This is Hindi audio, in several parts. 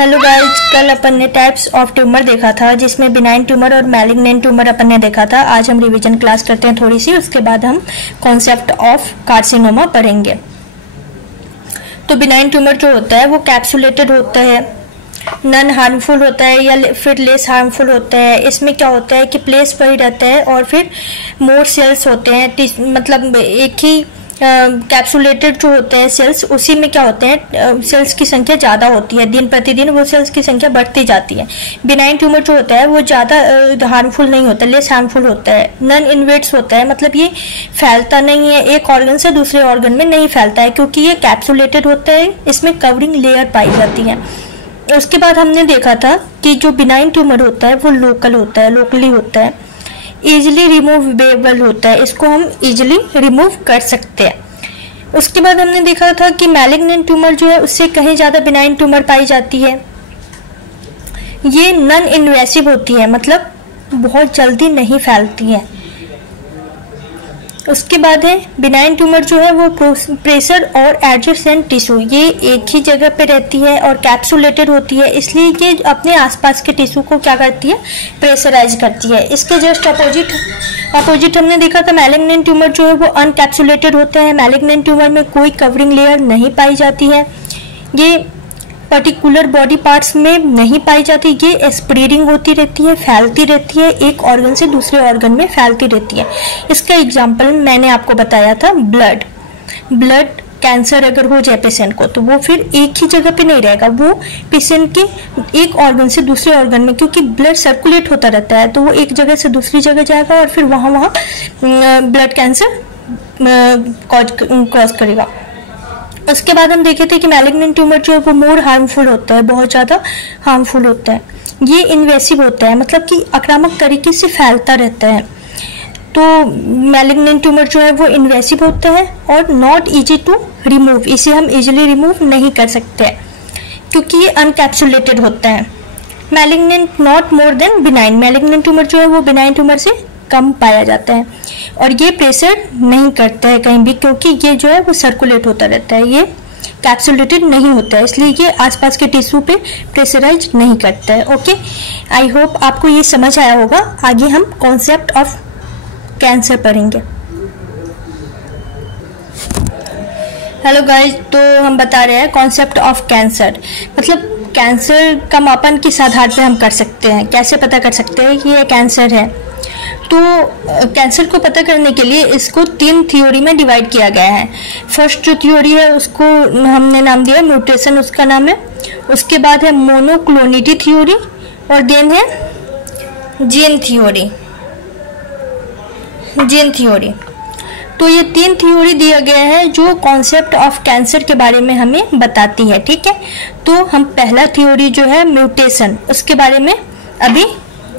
हेलो गाइज, कल अपन ने टाइप्स ऑफ ट्यूमर देखा था जिसमें बिनाइन ट्यूमर और मैलिग्नेंट ट्यूमर अपन ने देखा था। आज हम रिवीजन क्लास करते हैं थोड़ी सी, उसके बाद हम कॉन्सेप्ट ऑफ कार्सिनोमा पढ़ेंगे। तो बिनाइन ट्यूमर जो होता है वो कैप्सुलेटेड होता है, नॉन हार्मफुल होता है या फिर लेस हार्मफुल होता है। इसमें क्या होता है कि प्लेस पर ही रहता है और फिर मोर सेल्स होते हैं, मतलब एक ही कैप्सुलेटेड जो होते हैं सेल्स, उसी में क्या होते हैं सेल्स की संख्या ज़्यादा होती है, दिन प्रतिदिन वो सेल्स की संख्या बढ़ती जाती है। बिनाइन ट्यूमर जो होता है वो ज़्यादा हार्मफुल नहीं होता, लेस हार्मफुल होता है, नॉन इन्वेट्स होता है, मतलब ये फैलता नहीं है, एक ऑर्गन से दूसरे ऑर्गन में नहीं फैलता है क्योंकि ये कैप्सुलेटेड होता है, इसमें कवरिंग लेयर पाई जाती है। उसके बाद हमने देखा था कि जो बिनाइन ट्यूमर होता है वो लोकल होता है, लोकली होता है, इजिली रिमूवेबल होता है, इसको हम इजिली रिमूव कर सकते हैं। उसके बाद हमने देखा था कि मैलिग्नेंट ट्यूमर जो है उससे कहीं ज़्यादा बिनाइन ट्यूमर पाई जाती है। ये नॉन इन्वेसिव होती है, मतलब बहुत जल्दी नहीं फैलती है। उसके बाद है बिनाइन ट्यूमर जो है वो प्रेशर और एडजेसेंट टिश्यू, ये एक ही जगह पे रहती है और कैप्सुलेटेड होती है, इसलिए ये अपने आसपास के टिश्यू को क्या करती है, प्रेशराइज करती है। इसके जस्ट अपोजिट हमने देखा था मैलिग्नेंट ट्यूमर जो है वो अनकैप्सुलेटेड होता है। मैलिग्नेंट ट्यूमर में कोई कवरिंग लेयर नहीं पाई जाती है, ये पर्टिकुलर बॉडी पार्ट्स में नहीं पाई जाती, ये स्प्रेडिंग होती रहती है, फैलती रहती है, एक ऑर्गन से दूसरे ऑर्गन में फैलती रहती है। इसका एग्जांपल मैंने आपको बताया था, ब्लड कैंसर अगर हो जाए पेशेंट को तो वो फिर एक ही जगह पे नहीं रहेगा, वो पेशेंट के एक ऑर्गन से दूसरे ऑर्गन में, क्योंकि ब्लड सर्कुलेट होता रहता है तो वो एक जगह से दूसरी जगह जाएगा और फिर वहाँ ब्लड कैंसर कॉज करेगा। उसके बाद हम देखे थे कि मैलिग्नेंट ट्यूमर जो है वो मोर हार्मफुल होता है, बहुत ज़्यादा हार्मफुल होता है। ये इन्वेसिव होता है, मतलब कि आक्रामक तरीके से फैलता रहता है। तो मैलिग्नेंट ट्यूमर जो है वो इन्वेसिव होता है और नॉट इजी टू रिमूव, इसे हम इजीली रिमूव नहीं कर सकते क्योंकि ये अनकैप्सुलेटेड होता है। Malignant not more than benign, malignant tumour जो है वो बिनाइन ट्यूमर से कम पाया जाता है और ये प्रेशर नहीं करता है कहीं भी, क्योंकि ये जो है वो सर्कुलेट होता रहता है, ये कैप्सुलेटेड नहीं होता है, इसलिए ये आसपास के टिश्यू पे प्रेशराइज नहीं करता है। ओके, आई होप आपको ये समझ आया होगा। आगे हम कॉन्सेप्ट ऑफ कैंसर पढ़ेंगे। हेलो गाइस, तो हम बता रहे हैं कॉन्सेप्ट ऑफ कैंसर, मतलब कैंसर का मापन किस आधार पे हम कर सकते हैं, कैसे पता कर सकते हैं कि ये कैंसर है। तो कैंसर को पता करने के लिए इसको 3 थ्योरी में डिवाइड किया गया है। फर्स्ट जो थ्योरी है उसको हमने नाम दिया म्यूटेशन, उसका नाम है। उसके बाद है मोनोक्लोनिटी थ्योरी और देन है जीन थ्योरी। तो ये 3 थ्योरी दिया गया है जो कॉन्सेप्ट ऑफ कैंसर के बारे में हमें बताती है, ठीक है। तो हम पहला थ्योरी जो है म्यूटेशन, उसके बारे में अभी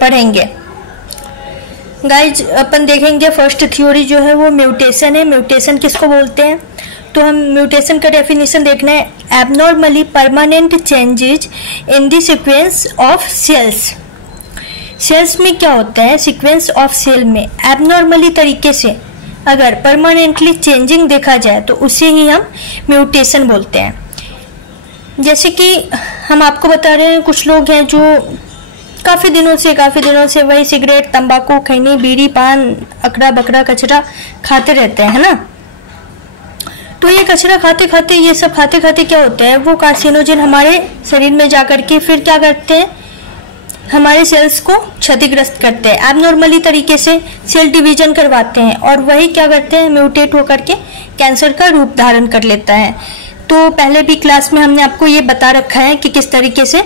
पढ़ेंगे। गाइज अपन देखेंगे फर्स्ट थ्योरी जो है वो म्यूटेशन है। म्यूटेशन किसको बोलते हैं, तो हम म्यूटेशन का डेफिनेशन देखना है, abnormally permanent changes in the sequence of cells. Cells में क्या होता है, सीक्वेंस ऑफ सेल में एबनॉर्मली तरीके से अगर परमानेंटली चेंजिंग देखा जाए तो उसे ही हम म्यूटेशन बोलते हैं। जैसे कि हम आपको बता रहे हैं, कुछ लोग हैं जो काफ़ी दिनों से वही सिगरेट, तंबाकू, खैनी, बीड़ी, पान, अकड़ा बकरा कचरा खाते रहते हैं, है ना। तो ये कचरा खाते खाते क्या होता है, वो कार्सिनोजन हमारे शरीर में जाकर के फिर क्या करते हैं, हमारे सेल्स को क्षतिग्रस्त करते हैं, एबनॉर्मली तरीके से सेल डिवीजन करवाते हैं और वही क्या करते हैं, म्यूटेट होकर के कैंसर का रूप धारण कर लेता है। तो पहले भी क्लास में हमने आपको ये बता रखा है कि किस तरीके से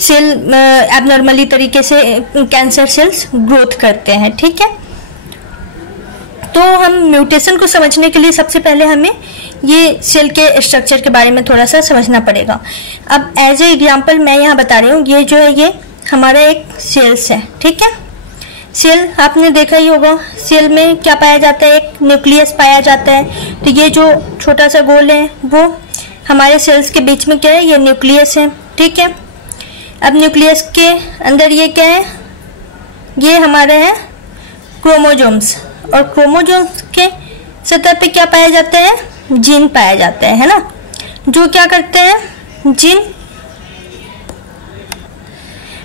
सेल एबनॉर्मली तरीके से कैंसर सेल्स ग्रोथ करते हैं, ठीक है। तो हम म्यूटेशन को समझने के लिए सबसे पहले हमें ये सेल के स्ट्रक्चर के बारे में थोड़ा सा समझना पड़ेगा। अब एज ए एग्जांपल मैं यहाँ बता रही हूँ, ये जो है ये हमारा एक सेल्स है, ठीक है। सेल आपने देखा ही होगा, सेल में क्या पाया जाता है, एक न्यूक्लियस पाया जाता है। तो ये जो छोटा सा गोल है वो हमारे सेल्स के बीच में क्या है, ये न्यूक्लियस है, ठीक है। अब न्यूक्लियस के अंदर ये क्या है, ये हमारे हैं क्रोमोजोम्स, और क्रोमोजोम्स के सतह पे क्या पाया जाता है, जीन पाया जाता है ना, जो क्या करते हैं, जीन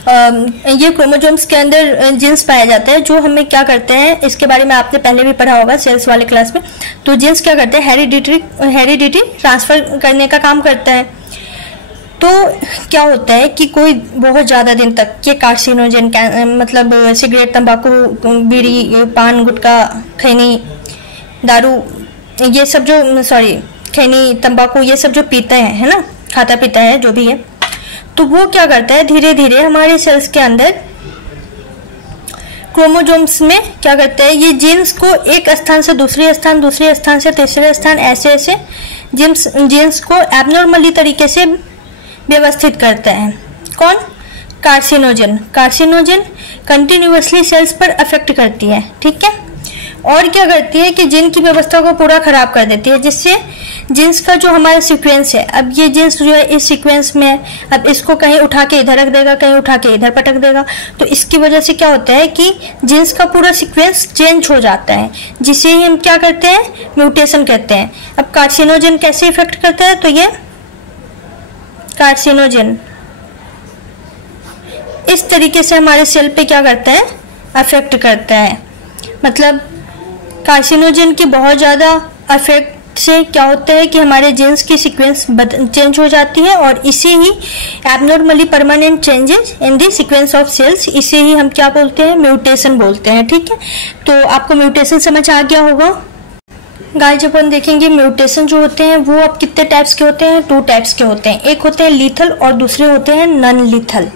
ये क्रोमोसोम्स के अंदर जीन्स पाया जाता है जो हमें क्या करते हैं, इसके बारे में आपने पहले भी पढ़ा होगा सेल्स वाले क्लास में। तो जीन्स क्या करते हैं, हेरिडिटी ट्रांसफर करने का काम करता है। तो क्या होता है कि कोई बहुत ज़्यादा दिन तक ये कार्सिनोजन मतलब सिगरेट, तंबाकू, बीड़ी, पान, गुटखा, खैनी, दारू, ये सब जो खैनी, तंबाकू, ये सब जो पीते हैं, है ना, खाता पीता है जो भी है, तो वो क्या करता है धीरे धीरे हमारे सेल्स के अंदर क्रोमोसोम्स में क्या करता है, ये जीन्स को एक स्थान से दूसरे स्थान, दूसरे स्थान से तीसरे स्थान, ऐसे ऐसे जीन्स को एबनॉर्मली तरीके से व्यवस्थित करता है। कौन? कार्सिनोजन कंटिन्यूअसली सेल्स पर अफेक्ट करती है, ठीक है। और क्या करती है कि जीन की व्यवस्था को पूरा खराब कर देती है, जिससे जीन्स का जो हमारा सीक्वेंस है, अब ये जीन्स जो है इस सीक्वेंस में, अब इसको कहीं उठा के इधर रख देगा, कहीं उठा के इधर पटक देगा, तो इसकी वजह से क्या होता है कि जीन्स का पूरा सीक्वेंस चेंज हो जाता है, जिसे हम क्या करते हैं, म्यूटेशन कहते हैं। अब कार्सिनोजन कैसे इफेक्ट करता है, तो ये कार्सिनोजन इस तरीके से हमारे सेल पे क्या करता है, अफेक्ट करता है। मतलब कार्सिनोजन की बहुत ज़्यादा अफेक्ट से क्या होता है कि हमारे जीन्स की सीक्वेंस चेंज हो जाती है, और इसे ही abnormally permanent changes in the sequence of cells, इसे ही हम क्या बोलते हैं, म्यूटेशन बोलते हैं, ठीक है। तो आपको म्यूटेशन समझ आ गया होगा। गाइस, जब हम देखेंगे म्यूटेशन जो होते हैं वो अब कितने टाइप्स के होते हैं, 2 टाइप्स के होते हैं। एक होते हैं लीथल और दूसरे होते हैं नॉन लीथल।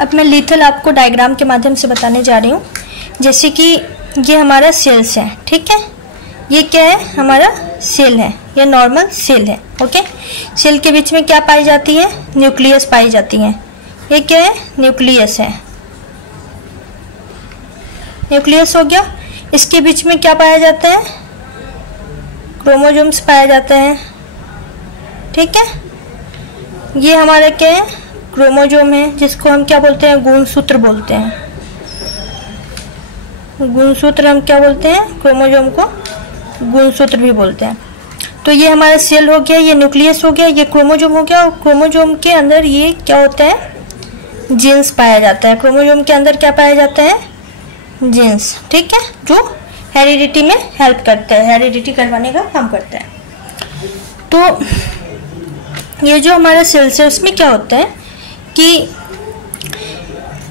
अब मैं लीथल आपको डायग्राम के माध्यम से बताने जा रही हूँ। जैसे कि ये हमारा सेल्स है, ठीक है, ये क्या है, हमारा सेल है, ये नॉर्मल सेल है, ओके। सेल के बीच में क्या पाई जाती है, न्यूक्लियस पाई जाती है। ये क्या है, न्यूक्लियस है, न्यूक्लियस हो गया। इसके बीच में क्या पाया जाता है, क्रोमोसोम्स पाया जाता है, ठीक है। ये हमारा क्या है, क्रोमोसोम है, जिसको हम क्या बोलते हैं, गुणसूत्र बोलते हैं। गुणसूत्र हम क्या बोलते हैं, क्रोमोसोम को गुणसूत्र भी बोलते हैं। तो ये हमारा सेल हो गया, ये न्यूक्लियस हो गया, ये क्रोमोसोम हो गया, और क्रोमोसोम के अंदर ये क्या होता है, जीन्स पाया जाता है। क्रोमोसोम के अंदर क्या पाया जाता है, जीन्स, ठीक है, जो हेरिडिटी में हेल्प करता है, हेरिडिटी करवाने का काम करता है। तो ये जो हमारा सेल्स है उसमें क्या होता है कि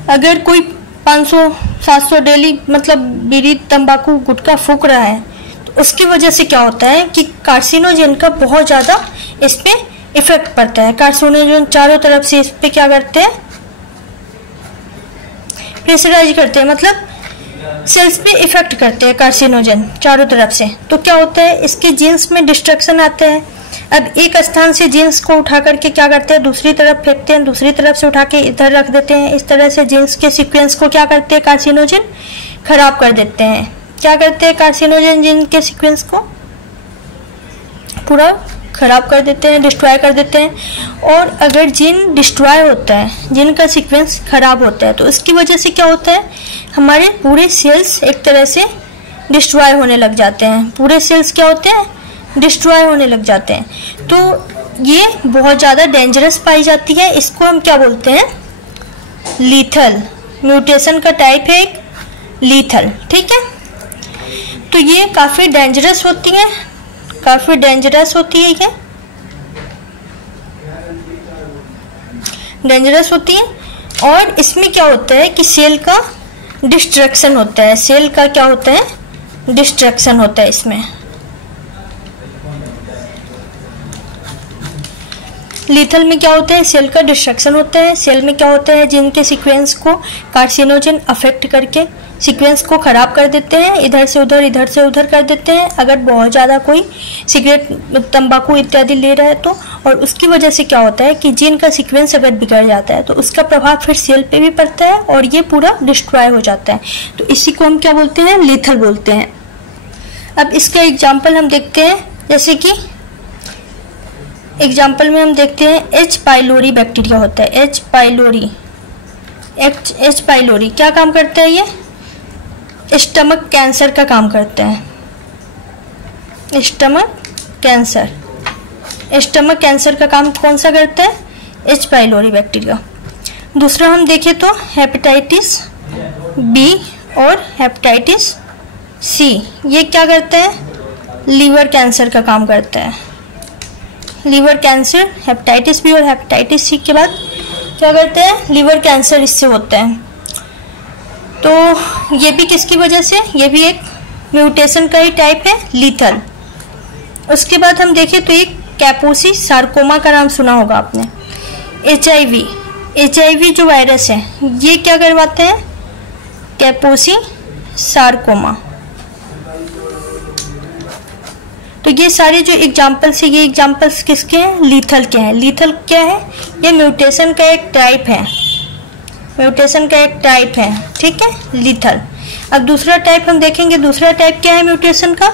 अगर कोई 500-700 डेली मतलब बीड़ी, तंबाकू, गुटखा फूंक रहा है, तो उसकी वजह से क्या होता है कि कार्सिनोजन का बहुत ज़्यादा इस पे इफेक्ट पड़ता है। कार्सिनोजन चारों तरफ से इस पे क्या करते हैं, प्रेशराइज करते हैं, मतलब सेल्स पे इफेक्ट करते हैं कार्सिनोजन चारों तरफ से। तो क्या होता है, इसके जीन्स में डिस्ट्रक्शन आते हैं। अब एक स्थान से जीन्स को उठा करके क्या करते हैं, दूसरी तरफ फेंकते हैं, दूसरी तरफ से उठा के इधर रख देते हैं। इस तरह से जीन्स के सीक्वेंस को क्या करते हैं, कार्सिनोजन खराब कर देते हैं। क्या करते हैं, कार्सिनोजन जीन के सीक्वेंस को पूरा खराब कर देते हैं, डिस्ट्रॉय कर देते हैं। और अगर जीन डिस्ट्रॉय होता है, जीन का सीक्वेंस खराब होता है, तो इसकी वजह से क्या होता है, हमारे पूरे सेल्स एक तरह से डिस्ट्रॉय होने लग जाते हैं। पूरे सेल्स क्या होते हैं, डिस्ट्रॉय होने लग जाते हैं। तो ये बहुत ज़्यादा डेंजरस पाई जाती है। इसको हम क्या बोलते हैं, लीथल। म्यूटेशन का टाइप है एक लीथल, ठीक है। तो ये काफ़ी डेंजरस होती है, काफ़ी डेंजरस होती है, ये डेंजरस होती है। और इसमें क्या होता है कि सेल का डिस्ट्रक्शन होता है। सेल का क्या होता है, डिस्ट्रक्शन होता है इसमें। लीथल में क्या होता है, सेल का डिस्ट्रक्शन होता है। सेल में क्या होता है, जिनके सीक्वेंस को कार्सिनोजन अफेक्ट करके सीक्वेंस को खराब कर देते हैं, इधर से उधर कर देते हैं। अगर बहुत ज़्यादा कोई सिगरेट, तंबाकू इत्यादि ले रहा है तो, और उसकी वजह से क्या होता है कि जीन का सीक्वेंस अगर बिगड़ जाता है तो उसका प्रभाव फिर सेल पे भी पड़ता है और ये पूरा डिस्ट्रॉय हो जाता है। तो इसी को हम क्या बोलते हैं, लीथल बोलते हैं। अब इसका एग्जाम्पल हम देखते हैं, जैसे कि एग्जाम्पल में हम देखते हैं एच पाइलोरी बैक्टीरिया होता है। एच पाइलोरी क्या काम करता है, ये स्टमक कैंसर का काम करता है। स्टमक कैंसर का काम कौन सा करता है, एच पाइलोरी बैक्टीरिया। दूसरा हम देखें तो हेपेटाइटिस बी और हेपेटाइटिस सी, ये क्या करते हैं? लीवर कैंसर का काम करता है। लीवर कैंसर, हेपेटाइटिस बी और हेपेटाइटिस सी के बाद क्या करते हैं? लीवर कैंसर इससे होता है। तो ये भी किसकी वजह से? ये भी एक म्यूटेशन का ही टाइप है, लीथल। उसके बाद हम देखें तो एक कैपोसी सार्कोमा का नाम सुना होगा आपने। HIV जो वायरस है ये क्या करवाते हैं? कैपोसी सार्कोमा। तो ये सारे जो एग्जाम्पल्स है, ये एग्जाम्पल्स किसके हैं? लीथल के हैं। लीथल क्या है? ये म्यूटेशन का एक टाइप है, म्यूटेशन का एक टाइप है, ठीक है, लीथल। अब दूसरा टाइप हम देखेंगे। दूसरा टाइप क्या है म्यूटेशन का?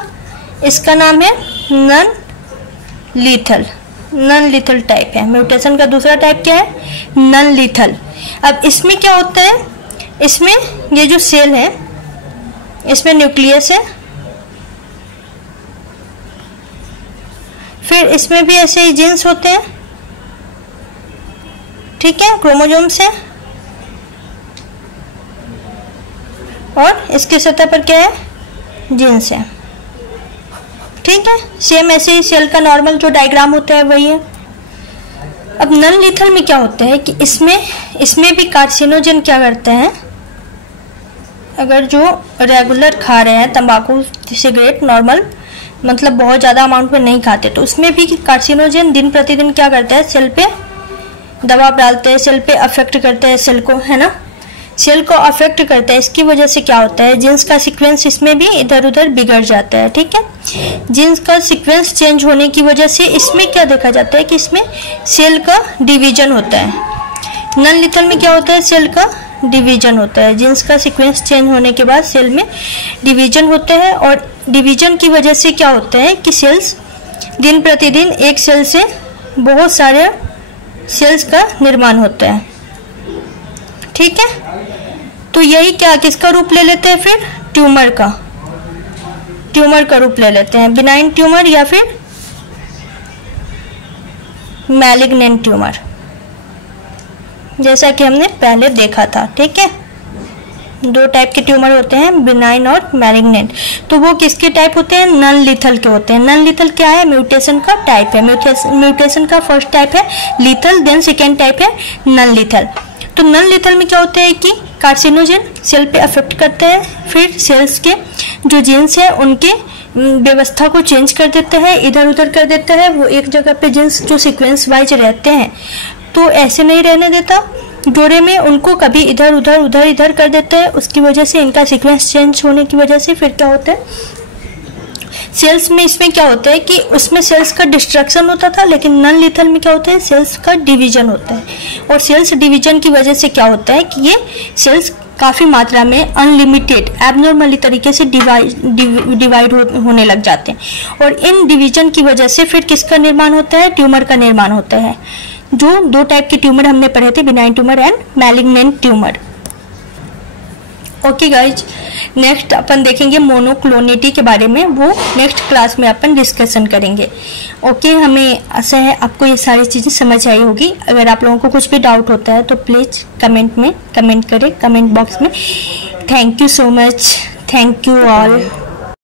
इसका नाम है non lethal. Non lethal type है म्यूटेशन का। दूसरा टाइप क्या है? Non lethal. अब इसमें क्या होता है? इसमें ये जो सेल है इसमें न्यूक्लियस है, फिर इसमें भी ऐसे ही जीन्स होते हैं, ठीक है, क्रोमोसोम्स है, और इसके सतह पर क्या है? जीन्स है, ठीक है। सेम ऐसे ही सेल का नॉर्मल जो डायग्राम होता है वही है। अब नॉन लीथल में क्या होता है कि इसमें भी कार्सिनोजन क्या करते हैं? अगर जो रेगुलर खा रहे हैं तंबाकू सिगरेट नॉर्मल, मतलब बहुत ज़्यादा अमाउंट में नहीं खाते, तो उसमें भी कार्सिनोजन दिन प्रतिदिन क्या करता है? सेल पे दबाव डालते हैं, सेल पे अफेक्ट करते हैं सेल को, है ना, सेल को अफेक्ट करता है। इसकी वजह से क्या होता है? जीन्स का सीक्वेंस इसमें भी इधर उधर बिगड़ जाता है, ठीक है। जीन्स का सीक्वेंस चेंज होने की वजह से इसमें क्या देखा जाता है कि इसमें सेल का डिवीजन होता है। नॉन लीथल में क्या होता है? सेल का डिवीजन होता है। जीन्स का सीक्वेंस चेंज होने के बाद सेल में डिवीजन होता है, और डिवीजन की वजह से क्या होता है कि सेल्स दिन प्रतिदिन एक सेल से बहुत सारे सेल्स का निर्माण होता है, ठीक है। तो यही क्या किसका रूप ले लेते हैं? फिर ट्यूमर का रूप ले लेते हैं, बिनाइन ट्यूमर या फिर मैलिग्नेंट ट्यूमर, जैसा कि हमने पहले देखा था, ठीक है। दो टाइप के ट्यूमर होते हैं, बिनाइन और मैलिग्नेंट। तो वो किसके टाइप होते हैं? नॉन लीथल के होते हैं। नॉन लीथल क्या है? म्यूटेशन का टाइप है। म्यूटेशन का फर्स्ट टाइप है लीथल, देन सेकेंड टाइप है नॉन लीथल। तो नॉन लीथल में क्या होता है कि कार्सिनोजन सेल पे अफेक्ट करते हैं, फिर सेल्स के जो जीन्स है उनके व्यवस्था को चेंज कर देता है, इधर उधर कर देता है। वो एक जगह पे जीन्स जो सीक्वेंस वाइज रहते हैं तो ऐसे नहीं रहने देता, जोड़े में उनको कभी इधर उधर कर देता है। उसकी वजह से इनका सीक्वेंस चेंज होने की वजह से फिर क्या होता है? सेल्स में इसमें क्या होता है कि उसमें सेल्स का डिस्ट्रक्शन होता था, लेकिन नॉन लीथल में क्या होता है? सेल्स का डिवीजन होता है। और सेल्स डिवीजन की वजह से क्या होता है कि ये सेल्स काफ़ी मात्रा में अनलिमिटेड एबनॉर्मली तरीके से डिवाइड होने लग जाते हैं। और इन डिवीजन की वजह से फिर किसका निर्माण होता है? ट्यूमर का निर्माण होता है। जो दो टाइप के ट्यूमर हमने पढ़े थे, benign tumour and malignant tumour. Okay guys, next अपन देखेंगे मोनोक्लोनिटी के बारे में, वो नेक्स्ट क्लास में अपन डिस्कशन करेंगे। ओके, हमें आशा है आपको ये सारी चीज़ें समझ आई होगी। अगर आप लोगों को कुछ भी डाउट होता है तो प्लीज़ कमेंट में कमेंट करें, कमेंट बॉक्स में। Thank you so much, thank you all.